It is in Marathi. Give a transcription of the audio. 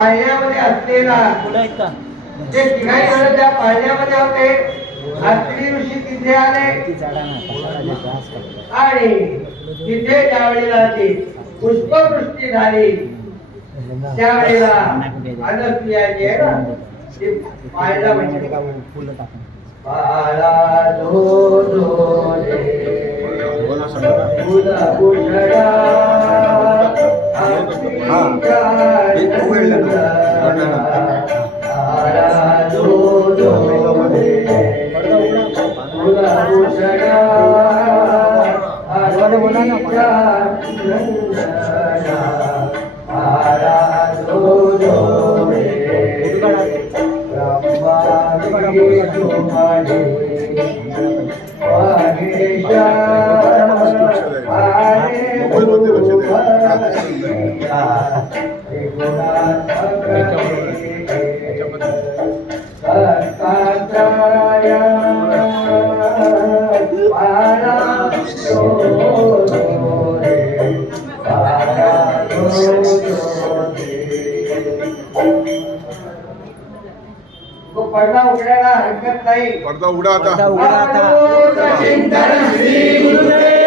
पाळण्यामध्ये असलेला जे तिघाही जण त्या पाळण्यामध्ये होते. अत्रि ऋषी तिथे आले आणि तिथे ज्यावेळेला ती पुष्पवृष्टी झाली त्यावेळेला अनसुया जी आहे ना ती पाळणा म्हणजे पाळा धो धो रे फुला उधळा पडदा उघडायला हरकत नाही. पडदा उघडा आता. चिंतन श्री गुरुदेव